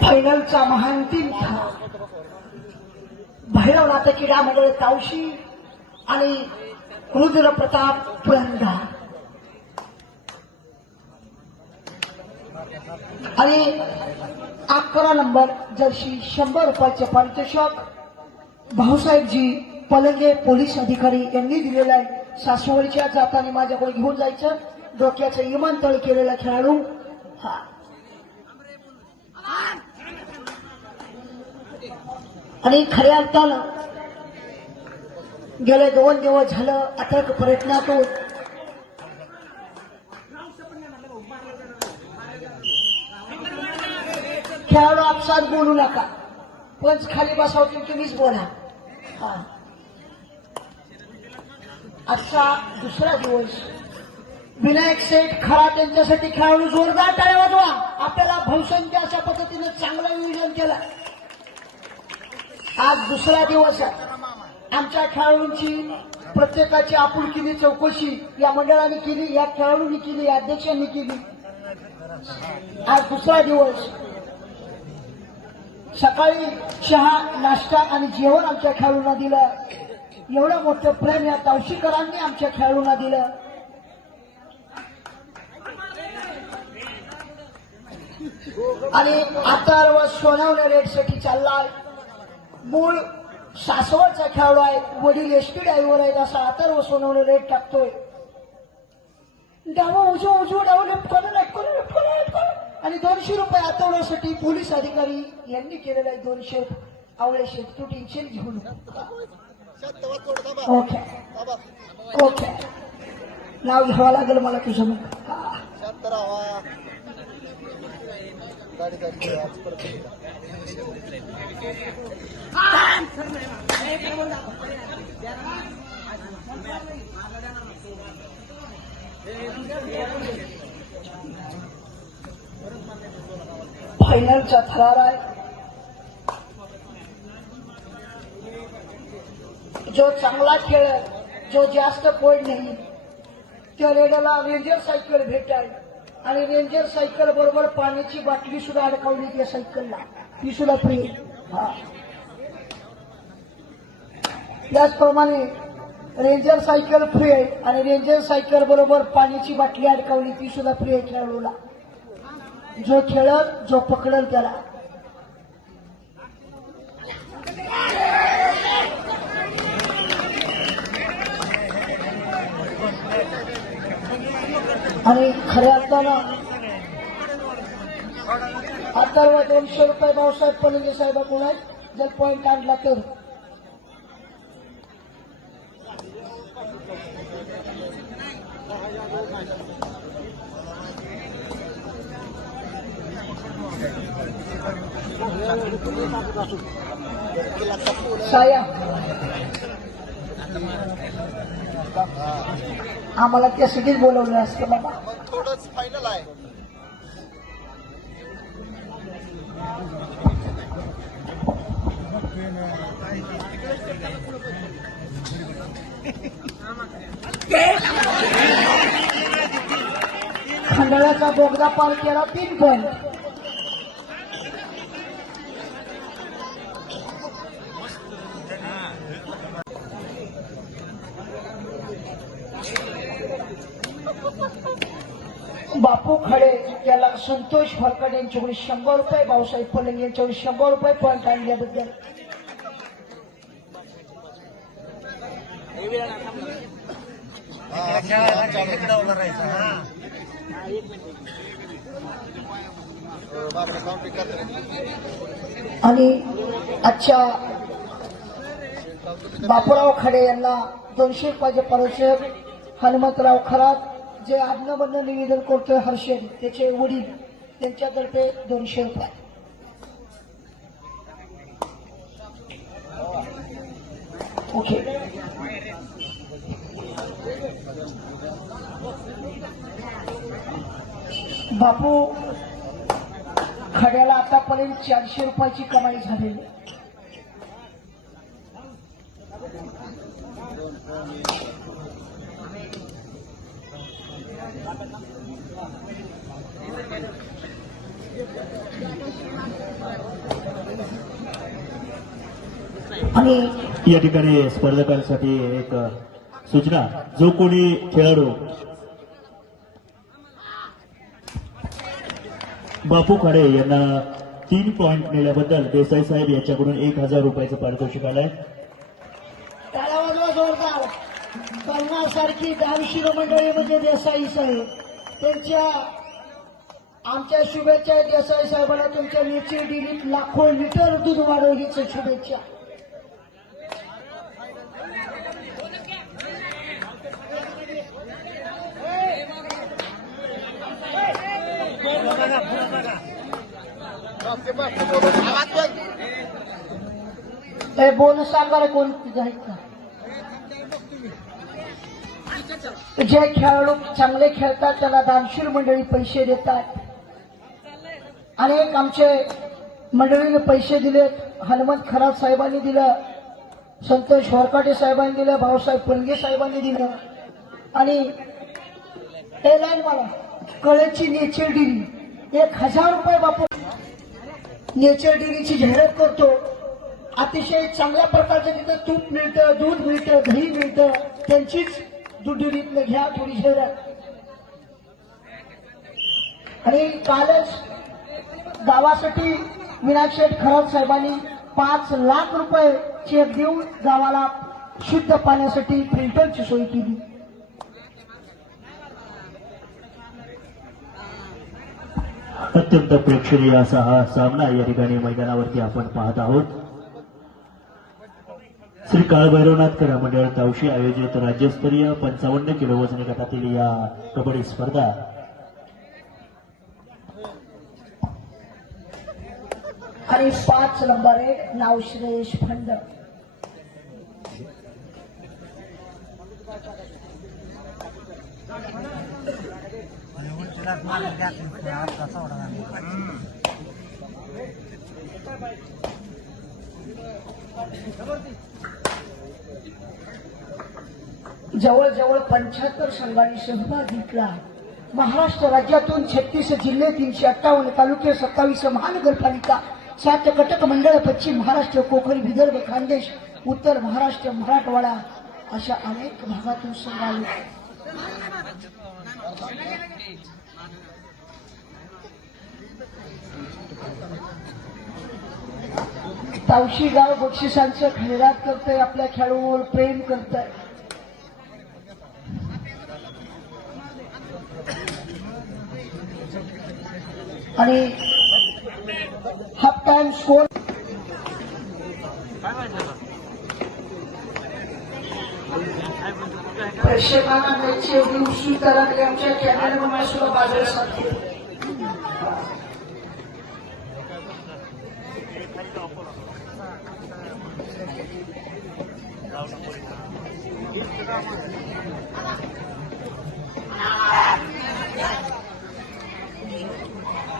फायनलचा महांतिम था भैरवनाथ क्रीडा मंडळ तावशी आणि रुद्र प्रताप पुरंदर आणि 11 नंबर जर्सी 100 रुपयाचे पारितोषिक भाऊसाहेबजी पलंगे पोलीस अधिकारी यांनी दिलेला आहे। सासवडच्या जाताना माझ्याकडे घेऊन जायचं डोक्याचं इमानतळ केलेला खेळाडू हा आणि खऱ्या अर्थानं गेले 2 दिवस झालं अथक प्रयत्नातून खेळाडू आपसात बोलू नका पंच खाली बसावतो तुम्हीच बोला हा आजचा दुसरा दिवस विनायक सेठ खरा त्यांच्यासाठी खेळाडू जोरदार टाळ्या वाजवा। आपल्याला बहुसंख्य अशा पद्धतीने चांगलं नियोजन केलं। आज दुसरा दिवस आहे आमच्या खेळाडूंची प्रत्येकाची आपुलकीने चौकशी या मंडळाने केली या खेळाडूंनी केली या अध्यक्षांनी केली। आज दुसरा दिवस सकाळी चहा नाश्ता आणि जेवण आमच्या खेळाडूंना दिलं। एवढं मोठं प्रेम या तावशीकरांनी आमच्या खेळाडूंना दिलं। आणि आता सोनावणे रेडसाठी चाललाय मूळ सासवडचा खेळाडू आहे वडील एसटी ड्रायव्हर आहेत असा अथर्व सोनवणे रेट टाकतोय डावा उजवा डावा लेफ्ट कॉर्नर आणि 200 रुपये आतवण्यासाठी पोलीस अधिकारी यांनी केलेला आहे 200 आवळे शेत तू टेन्शन घेऊ नको ओके ओके नाव घ्यावं लागेल मला तुझं मग फायनलचा थरार आहे जो चांगला खेळ जो जास्त पॉइंट नाही त्या रेडाला रेंजर सायकल भेटाय आणि रेंजर सायकल बरोबर पाण्याची बाटली सुद्धा अडकवली त्या सायकलला ती सुद्धा फ्री हा त्याचप्रमाणे रेंजर सायकल फ्री आहे आणि रेंजर सायकल बरोबर पाण्याची बाटली अडकवली ती सुद्धा फ्री आहे खेळाडूला जो खेळत जो पकडल त्याला आणि खऱ्या अर्थानं अथर्व 200 रुपये भाऊसाहेब पलंगे साहेबांकडून आहेत जर पॉईंट काढला तर साया आम्हाला त्यासाठीच बोलवलं असतं बाबा थोडंच फायनल आहे खंडाळ्याचा बोगदा पार केला 3 पॉईंट बापू खडे याला संतोष फरकड यांच्याकडून 100 रुपये, भाऊसाहेब पलंग यांच्याकडून 100 रुपये पॉईंट आणल्याबद्दल. आणि आजच्या बापूराव खडे यांना 200 रुपयाचे पारितोषिक. हनुमंतराव खरात जे आज्ञाबद्ध निवेदन करतोय हर्षद त्याचे वडील त्यांच्यातर्फे 200 रुपये. ओके. बापू खड्याला आतापर्यंत 400 रुपयाची कमाई झालेली. आणि या ठिकाणी स्पर्धकांसाठी एक सूचना, जो कोणी खेळाडू बापू खडे यांना 3 पॉइंट नेल्याबद्दल देसाई साहेब यांच्याकडून 1000 रुपयाचं पारितोषिक आलंय. त्याला वाजवा जोरदार. करण्यासारखी 10 शिरोमंडळी म्हणजे देसाई साहेब त्यांच्या आमच्या शुभेच्छा. देसाई साहेबांना तुमच्या नेचर डेअरीत लाखो लिटर दूध वाढव हीच शुभेच्छा. बोनस सांगा रे कोण जायचं. जे खेळाडू चांगले खेळतात त्याला दानशूर मंडळी पैसे देतात. अनेक आमचे मंडळीने पैसे दिलेत. हनुमंत खरात साहेबांनी दिलं, संतोष वरकाटे साहेबांनी दिलं, भाऊसाहेब पलंगे साहेबांनी दिलं. आणि हे लाईन मला कळची नेचर डेअरी 1000 रुपये बापू नेचर डेअरीची जाहिरात करतो. अतिशय चांगल्या प्रकारचं तिथं तूप मिळतं, दूध मिळतं, दही मिळतं. त्यांचीच दूध डेअरीतनं घ्या थोडी जाहिरात. आणि कालच गावासाठी विनायक शेठ खरात साहेबांनी 5 लाख रुपये चेक देऊन गावाला शुद्ध पाण्यासाठी फिल्टरची सोय केली. अत्यंत प्रेक्षणीय असा हा सामना या ठिकाणी मैदानावरती आपण पाहत आहोत. श्री काळभैरवनाथ क्रीडा मंडळ तावशी आयोजित राज्यस्तरीय 55 किलो वजनी गटातील या कबड्डी स्पर्धा आणि 5 नंबर 1 नाव श्रेयश फंड. जवळजवळ 75 संघांनी सहभाग घेतला. महाराष्ट्र राज्यातून 36 जिल्हे, 358 तालुके, 27 महानगरपालिका, 7 घटक मंडळ, पश्चिम महाराष्ट्र, कोकण, विदर्भ, खानदेश, उत्तर महाराष्ट्र, मराठवाडा अशा अनेक भागातून संघ आले. तावशी गाव बक्षिसांचं खैरात करतंय, आपल्या खेळाडूंवर प्रेम करतंय. आणि हाफ टाइम स्कोर प्रेक्षकांना त्यांची एवढी उत्सुकता लागली. आमच्या कॅमेरामॅन सुद्धा बाजूला सांगते.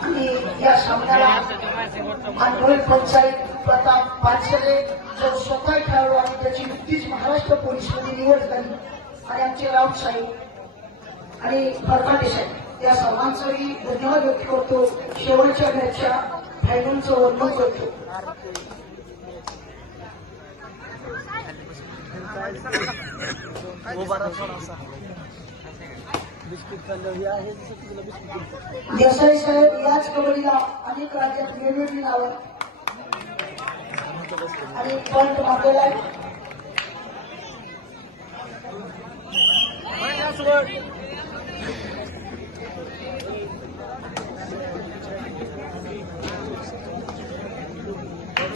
आणि या सामन्याला अनुभवी पंचायत प्रताप पानसरे जो स्वतः खेळाडू आणि त्याची नुकतीच महाराष्ट्र पोलीसमध्ये निवड झाली, आणि आमचे राऊत साहेब आणि फरकाटे साहेब या सर्वांचाही धन्यवाद व्यक्त करतो. शेवटच्या मॅचच्या फायनलचं वर्णन करतो. देसाई साहेब याच कबड्डीला अनेक राज्यात वेगवेगळी नावं आणि पॉईंट मारलेला आहे.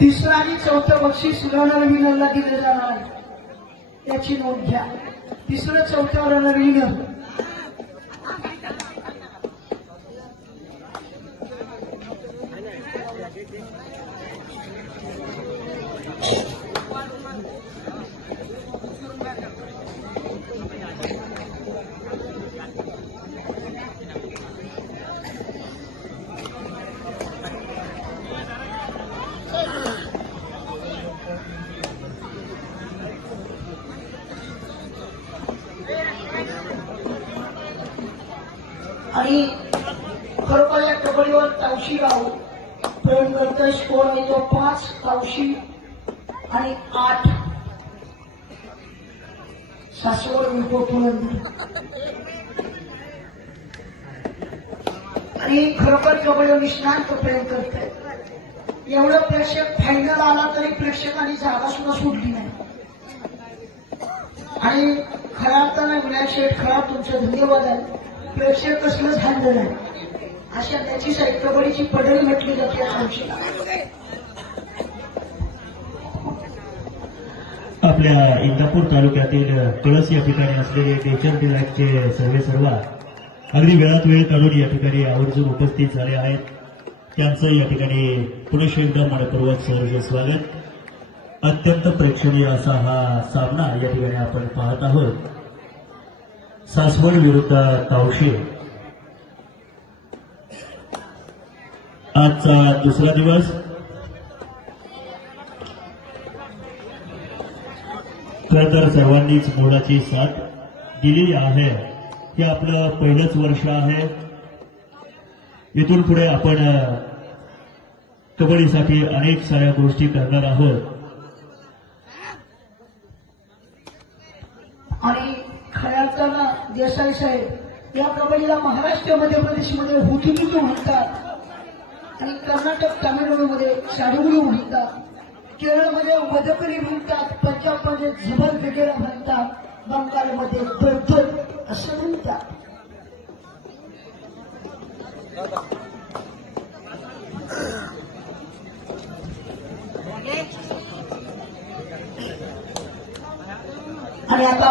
तिसरं आणि चौथं बक्षीस रणरविनरला दिले जाणार आहे, याची नोंद घ्या. तिसरं चौथं रणरविनर. आणि खरोखर या कबड्डीवर तावशी गाव प्रेम करतोय. स्कोर आहे तो 5 तावशी आणि 8 सासवड विपोपुलंद. आणि खरोखर कबड्डीवर निष्णांत प्रेम करतोय. एवढं प्रेक्षक फायनल आला तरी प्रेक्षकांनी जागा सुद्धा सोडली नाही. आणि खऱ्या अर्थानं विनायक शेठ, खरा तुमचं धन्यवाद आहे. प्रेक्षक कसलं झालं नाही अशा त्याची साईड कबड्डीची पडळी म्हटली जाते या तावशीला. आपल्या इंदापूर तालुक्यातील कळस या ठिकाणी असलेले नेचर डिलाईटचे सर्वेसर्वा अगदी वेळात वेळ काढून या ठिकाणी आवर्जून उपस्थित झाले आहेत. त्यांचं या ठिकाणी पुरुष एकदा मनपूर्वक सहर्ष स्वागत. अत्यंत प्रेक्षणीय असा हा सामना या ठिकाणी आपण पाहत आहोत. सासवड विरुद्ध तावशी. आजचा दुसरा दिवस. खरं तर सर्वांनीच मोडाची साथ दिली आहे. हे आपलं पहिलंच वर्ष आहे. इथून पुढे आपण कबड्डीसाठी अनेक साऱ्या गोष्टी करणार आहोत. आणि खऱ्या अर्थानं देसाई साहेब या कबड्डीला महाराष्ट्र मध्य प्रदेशमध्ये हुतुतुतू म्हणतात आणि कर्नाटक तामिळनाडूमध्ये साडुगुडी म्हणतात. केरळमध्ये वदकरी म्हणतात. पंजाबमध्ये झबल वगैरे म्हणतात. बंगालमध्ये दरदर असं म्हणतात. आणि आता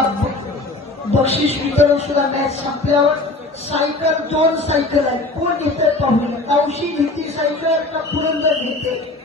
बक्षीस वितरण सुद्धा मॅच संपल्यावर सायकल 2 सायकल आहे. कोण घेतोय पाहूया. तावशी घेते सायकल का पुरंदर घेते.